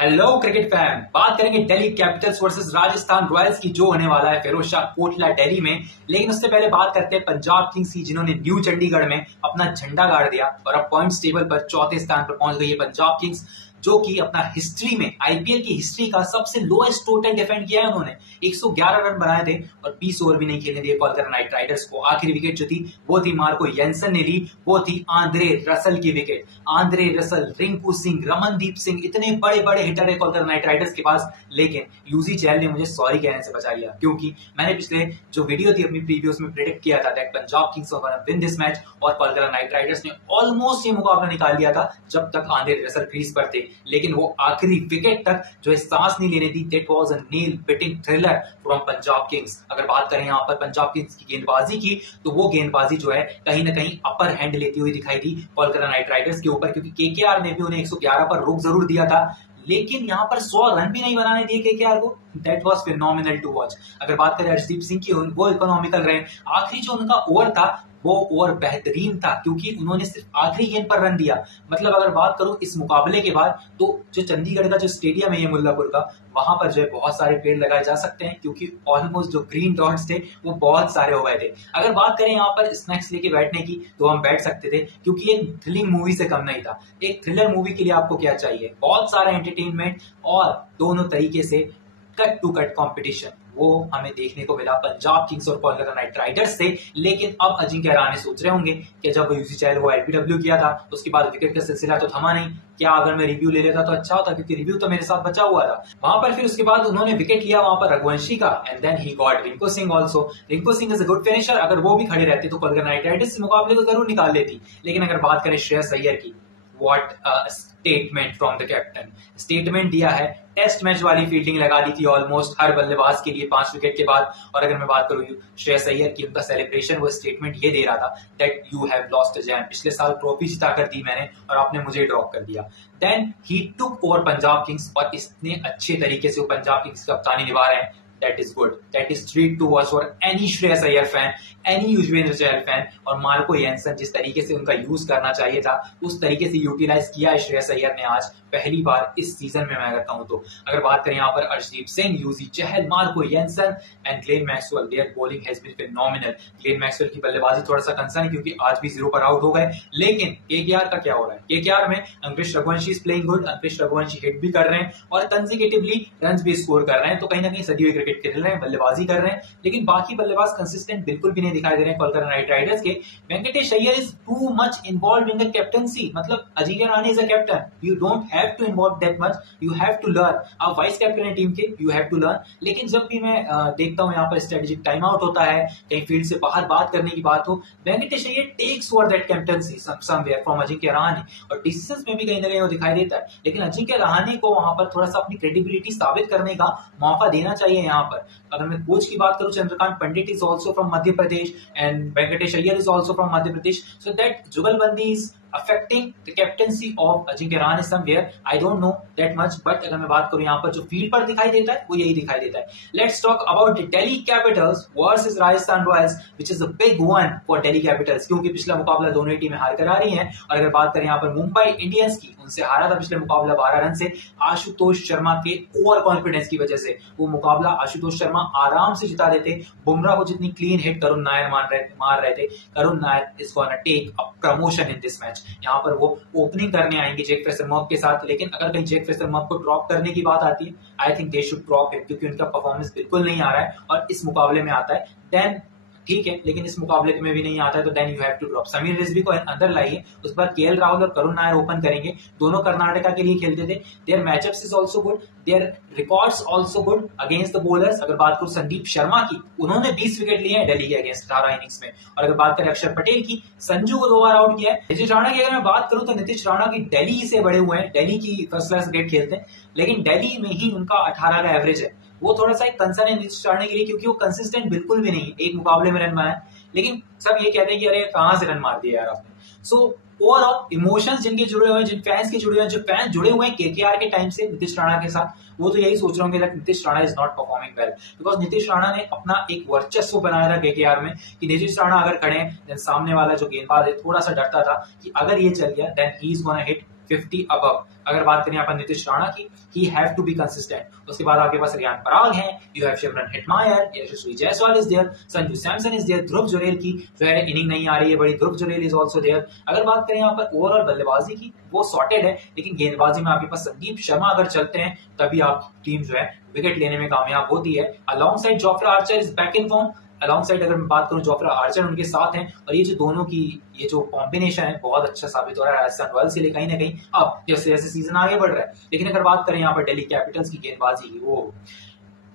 Hello cricket fan, बात करेंगे Delhi Capitals versus Rajasthan Royals की जो होने वाला है फिरोज शाह कोटला दिल्ली में। लेकिन उससे पहले बात करते हैं पंजाब किंग्स की, जिन्होंने न्यू चंडीगढ़ में अपना झंडा गाड़ दिया और अब पॉइंट्स टेबल पर चौथे स्थान पर पहुंच गई है पंजाब किंग्स, जो कि अपना हिस्ट्री में आईपीएल की हिस्ट्री का सबसे लोएस्ट टोटल डिफेंड किया है। उन्होंने 111 रन बनाए थे और 20 ओवर भी नहीं खेलने दिए कोलकाता नाइट राइडर्स को। आखिरी विकेट जो थी वो थी मार्को येंसन ने ली, वो थी आंद्रे रसल की wicket. Andre Russell, Rinku Singh, Ramandeep Singh, इतने बड़े बड़े हिटर है कोलकाता नाइट राइडर्स के पास, लेकिन यूजी चहल ने मुझे सॉरी कहने से बचा लिया, क्योंकि मैंने पिछले जो वीडियो थी अपनी प्रीवियस में प्रेडिक्ट किया था that Punjab Kings were win this match, और कोलकाता नाइट राइडर्स ने ऑलमोस्ट ये मुकाबला निकाल लिया था जब तक आंद्रे रसल क्रीज पर थे। लेकिन वो आखिरी विकेट तक जो सांस नहीं लेने दी, that was a nail biting thriller from Punjab Kings. अगर बात करें यहाँ पर पंजाब किंग्स की गेंदबाजी की, तो वो गेंदबाजी जो है कहीं ना कहीं अपर हैंड लेती हुई दिखाई दी कोलकाता नाइट राइडर्स के ऊपर, क्योंकि केकेआर ने भी उन्हें 111 पर रोक जरूर दिया था, लेकिन यहाँ पर 100 रन भी नहीं बनाने दिए केकेआर को। That was phenomenal to watch. अगर बात करें अर्शदीप सिंह की, वो इकोनॉमिकल रहे। आखिरी जो उनका ओवर था वो ओवर बेहतरीन था, क्योंकि उन्होंने सिर्फ आखिरी गेंद पर रन दिया। मतलब अगर बात करूं इस मुकाबले के बाद, तो जो चंडीगढ़ का जो स्टेडियम है ये मुल्लापुर का, वहां पर जो है बहुत सारे पेड़ लगाए जा सकते हैं, क्योंकि ऑलमोस्ट जो ग्रीन डॉट्स थे वो बहुत सारे हो गए थे। अगर बात करें यहाँ पर स्नैक्स लेके बैठने की, तो हम बैठ सकते थे, क्योंकि एक थ्रिलिंग मूवी से कम नहीं था। एक थ्रिलर मूवी के लिए आपको क्या चाहिए? बहुत सारा एंटरटेनमेंट और दोनों तरीके से कट टू कट कंपटीशन, वो हमें देखने को मिला पंजाब किंग्स और कोलकाता नाइट राइडर्स से। लेकिन अब अजिंक्य रहाणे सोच रहे होंगे कि जब वो यूसी चहल वो एलबीडब्ल्यू किया था, उसके बाद विकेट का सिलसिला तो थमा नहीं, क्या अगर मैं रिव्यू ले लेता तो अच्छा होता, क्योंकि रिव्यू तो मेरे साथ बचा हुआ था वहां पर। फिर उसके बाद उन्होंने विकेट लिया वहां पर रघुवंशी का, and then he got Rinku Singh also. Rinku Singh is a good finisher, अगर वो भी खड़े रहते तो कोलकाता नाइट राइडर्स इस मुकाबले को जरूर निकाल लेती। लेकिन अगर बात करें श्रेयस अय्यर की, what statement from the captain. Statement दिया है, टेस्ट मैच वाली फील्डिंग लगा दी थी ऑलमोस्ट हर बल्लेबाज के लिए 5 विकेट के बाद। और अगर मैं बात करूं श्रेयस अय्यर की, उनका सेलिब्रेशन, वो स्टेटमेंट ये दे रहा था that you have lost a jam, पिछले साल ट्रॉफी जिता कर दी मैंने और आपने मुझे ड्रॉप कर दिया। Then he took over Punjab Kings, और इतने अच्छे तरीके से वो पंजाब किंग्स की कप्तानी निभा रहे हैं। That is good. That is treat to watch for any Shreyas Iyer fan, any Yuzvendra Chahal fan. और मार्को येंसन, जिस तरीके से उनका यूज करना चाहिए था उस तरीके से यूटिलाइज किया है श्रेयस अय्यर ने आज पहली बार इस सीजन में, मैं कहता हूं तो। अगर बात करें यहाँ पर Arshdeep Singh, Yuzi Chahal, Marco Jansen and Glenn Maxwell, their bowling has been phenomenal. Glenn Maxwell की बल्लेबाजी थोड़ा सा कंसर्न है, क्योंकि आज भी 0 पर आउट हो गए। लेकिन केकेआर का क्या हो रहा है? केकेआर में Ankush Raghuvanshi is playing good, Ankush Raghuvanshi hit भी कर रहे हैं और कंसेक्यूटिवली रन भी स्कोर कर रहे हैं, तो कहीं ना कहीं सदी हुई क्रिकेट खेल रहे हैं, बल्लेबाजी कर रहे हैं। लेकिन बाकी बल्लेबाज कंसिस्टेंट बिल्कुल भी नहीं दिखाई दे रहे हैं कोलकाता नाइट राइडर्स के। Venkatesh Iyer is too much involve in the captaincy, मतलब Ajinkya Rahane is a captain, you don't have to involve that much, you have to learn. आप वाइस कैप्टन है टीम के, यू हैव टू लर्न। लेकिन जब भी मैं देखता हूं यहाँ पर स्ट्रेटेजिक टाइम आउट होता है, कहीं फील्ड से बाहर बात करने की बात हो, Venkatesh Iyer takes over that captaincy somewhere from Ajinkya Rahane, और डिसीजंस में भी कहीं ना कहीं वो दिखाई देता है। लेकिन अजिंक्य रहाणे को वहां पर थोड़ा सा अपनी क्रेडिबिलिटी साबित करने का मौका देना चाहिए यहाँ पर। अगर मैं कोच की बात करूं, Chandrakant Pandit is also from Madhya Pradesh and Venkatesh Iyer is also from Madhya Pradesh, so that jugalbandi is affecting the captaincy of Ajinkya Rahane somewhere, I don't know that much, but अगर मैं बात करूं यहाँ पर जो फील्ड पर दिखाई देता है वो यही दिखाई देता है। Let's talk about the Delhi Capitals versus Rajasthan Royals, which is a big one for Delhi Capitals, क्योंकि पिछला मुकाबला दोनों ही टीमें हार कर आ रही हैं। और अगर बात करें यहाँ पर मुंबई इंडियंस की, उनसे हारा था पिछले मुकाबला 12 रन से, आशुतोष शर्मा के ओवर कॉन्फिडेंस की वजह से। वो मुकाबला आशुतोष शर्मा आराम से जिता देते, बुमराह को जितनी क्लीन हिट करुण नायर मार रहे थे। Karun Nair is gonna take a promotion in this match. यहाँ पर वो ओपनिंग करने आएंगे जैक फ्रेशर-मर्फ के साथ, लेकिन अगर कहीं जैक फ्रेशर-मर्फ को ड्रॉप करने की बात आती है, I think they should drop him, क्योंकि उनका परफॉर्मेंस बिल्कुल नहीं आ रहा है और इस मुकाबले में आता है देन ठीक है, लेकिन इस मुकाबले में भी नहीं आता है तो then you have to drop. Sameer Rizvi को अंदर लाइए, उस पर केएल राहुल और करुण नायर ओपन करेंगे, दोनों कर्नाटका के लिए खेलते थे। Their matchups is also good, their records also good against the bowlers. अगर बात करूं संदीप शर्मा की, उन्होंने 20 विकेट लिए हैं दिल्ली के अगेंस्ट 18 इनिंग्स में। और अगर बात करें अक्षर पटेल की, संजू को 2 बार आउट किया है। नीतीश राणा की अगर मैं बात करूं तो नीतीश राणा की दिल्ली से बड़े हुए हैं, दिल्ली की फर्स्ट क्लास क्रिकेट खेलते हैं, लेकिन दिल्ली में ही उनका 18 का एवरेज है। वो थोड़ा सा एक कंसर्न है नीतीश राणा के लिए, क्योंकि वो कंसिस्टेंट बिल्कुल भी नहीं है। एक मुकाबले में रन बनाए, लेकिन सब ये कहते हैं कि अरे कहां से रन मार दिया यार आपने। सो ओवरऑल इमोशंस जिनके जुड़े हुए हैं, जिन फैंस के जुड़े हुए हैं, जो फैंस जुड़े हुए हैं केकेआर के टाइम से नीतीश राणा के साथ, वो तो यही सोच रहे होंगे that Nitish Rana is not performing well, because Nitish Rana ने अपना एक वर्चस्व बनाया था केकेआर में कि नीतीश राणा अगर खड़े हैं, सामने वाला जो गेंदबाज है थोड़ा सा डरता था कि अगर ये चल गया then he is gonna hit 50 above. अगर बात करें यहाँ पर नीतीश राणा की, he have to be consistent. उसके बाद आपके पास रियान पराग है, you have Shimron Hetmyer, Yashasvi Jaiswal is there, Sanju Samson is there, Dhruv Jurel की जो है इनिंग नहीं आ रही है बड़ी, Dhruv Jurel is also there. अगर बात करें यहाँ पर ओवरऑल बल्लेबाजी की, वो सॉर्टेड है, लेकिन गेंदबाजी में आपके पास संदीप शर्मा अगर चलते हैं तभी आप टीम जो है विकेट लेने में कामयाब होती है। Along side Jofra Archer is back in form. Along side अगर मैं बात करूं जोफ्रा आर्चर उनके साथ हैं, और ये जो दोनों की ये जो कॉम्बिनेशन है बहुत अच्छा साबित हो रहा है राजस्थान रॉयल्स के लिए कहीं ना कहीं, अब जैसे जैसे सीजन आगे बढ़ रहा है। लेकिन अगर बात करें यहाँ पर दिल्ली कैपिटल्स की गेंदबाजी की, वो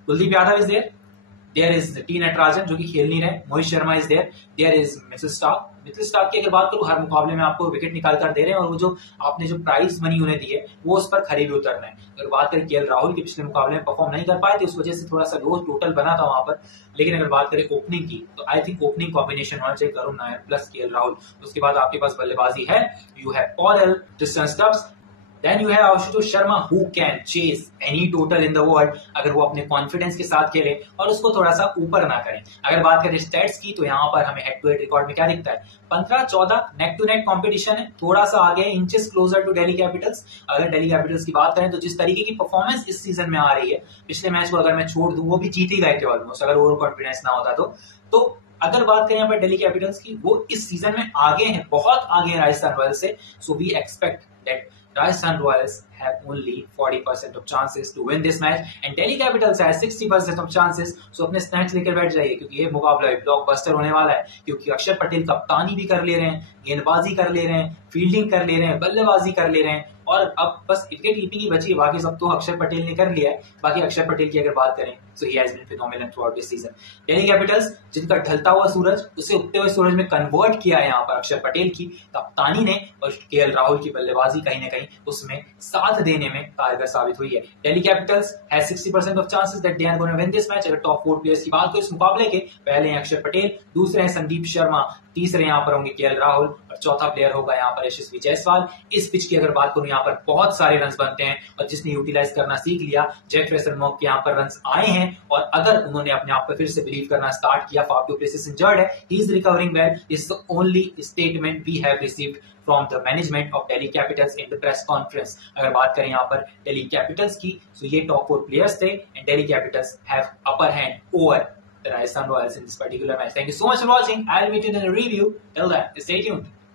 Kuldeep Yadav is there is T Natarajan जो कि खेल नहीं रहे, Mohit Sharma is there is Mitchell Starc. Mitchell Starc की अगर बात करूं, हर मुकाबले में आपको विकेट निकाल कर दे रहे हैं, और वो जो आपने जो प्राइस मनी उन्हें दी है वो उस पर खरे भी उतरना है। अगर बात करें केएल राहुल के, पिछले मुकाबले में परफॉर्म नहीं कर पाए थे, उस वजह से थोड़ा सा लो टोटल बना था वहां पर। लेकिन अगर बात करें ओपनिंग की, तो आई थिंक ओपनिंग कॉम्बिनेशन होना चाहिए करुण नायर प्लस केएल राहुल। उसके बाद आपके पास बल्लेबाजी है, you have Paul, Tristan Stubbs, Then you have Ashutosh Sharma who can chase any total in the world, अगर वो अपने कॉन्फिडेंस के साथ खेले और उसको थोड़ा सा ऊपर ना करें। अगर बात करें स्टैट्स की, तो यहाँ पर हमें हेड टू हेड रिकॉर्ड में क्या दिखता है, 15-14 नेक टू नेक कॉम्पिटिशन है, थोड़ा सा आगे inches closer to Delhi Capitals. अगर दिल्ली कैपिटल्स की बात करें तो जिस तरीके की परफॉर्मेंस इस सीजन में आ रही है, पिछले मैच को अगर मैं छोड़ दूं वो भी जीत ही गए थे ऑलमोस्ट, अगर ओवर कॉन्फिडेंस ना होता तो अगर बात करें यहाँ पर दिल्ली कैपिटल्स की, वो इस सीजन में आगे हैं, बहुत आगे हैं राजस्थान रॉयल्स से। So we expect that Rajasthan Royals have only 40% of chances to win this match and Delhi Capitals has 60% of chances. So अपने स्नैक्स लेकर बैठ जाइए, क्योंकि ये मुकाबला ब्लॉकबस्टर होने वाला है। क्योंकि अक्षर पटेल कप्तानी भी कर ले रहे हैं, गेंदबाजी कर ले रहे हैं, फील्डिंग कर ले रहे हैं, बल्लेबाजी कर ले रहे हैं, और अब बस विकेट कीपिंग ही बची है, बाकी सब तो अक्षर पटेल ने कर लिया है। बाकी अक्षर पटेल की अगर बात करें, so he has been phenomenal throughout this season. Delhi Capitals जिनका ढलता हुआ सूरज उसे उगते हुए सूरज में कन्वर्ट किया है यहाँ पर अक्षर पटेल की कप्तानी ने, और केएल राहुल की बल्लेबाजी कहीं ना कहीं उसमें साथ देने में कारगर साबित हुई है। Delhi Capitals has 60% of chances that they are gonna win this match. अगर टॉप 4 प्लेयर्स की बात करें इस मुकाबले के, पहले हैं अक्षर पटेल, दूसरे हैं संदीप शर्मा, तीसरे यहाँ पर होंगे केएल राहुल, और चौथा प्लेयर होगा यहाँ पर यशस्वी जायसवाल। इस पिच की अगर बात करूं, यहाँ पर बहुत सारे रन बनते हैं, और जिसने यूटिलाइज करना सीख लिया, जेफरे सनमॉक के यहाँ पर रन आए हैं, और अगर उन्होंने अपने आप पर फिर से बिलीव करना स्टार्ट किया, फाफ डू प्लेसिस इंजर्ड है, he is recovering well, is the only statement we have received from the management of Delhi Capitals in the press conference. अगर बात करें यहाँ पर Delhi Capitals की, तो ये top 4 players थे, and Delhi Capitals have upper hand over the Rajasthan Royals in this particular match. Thank you so much for watching. I'll meet you in a review. Till then, stay tuned.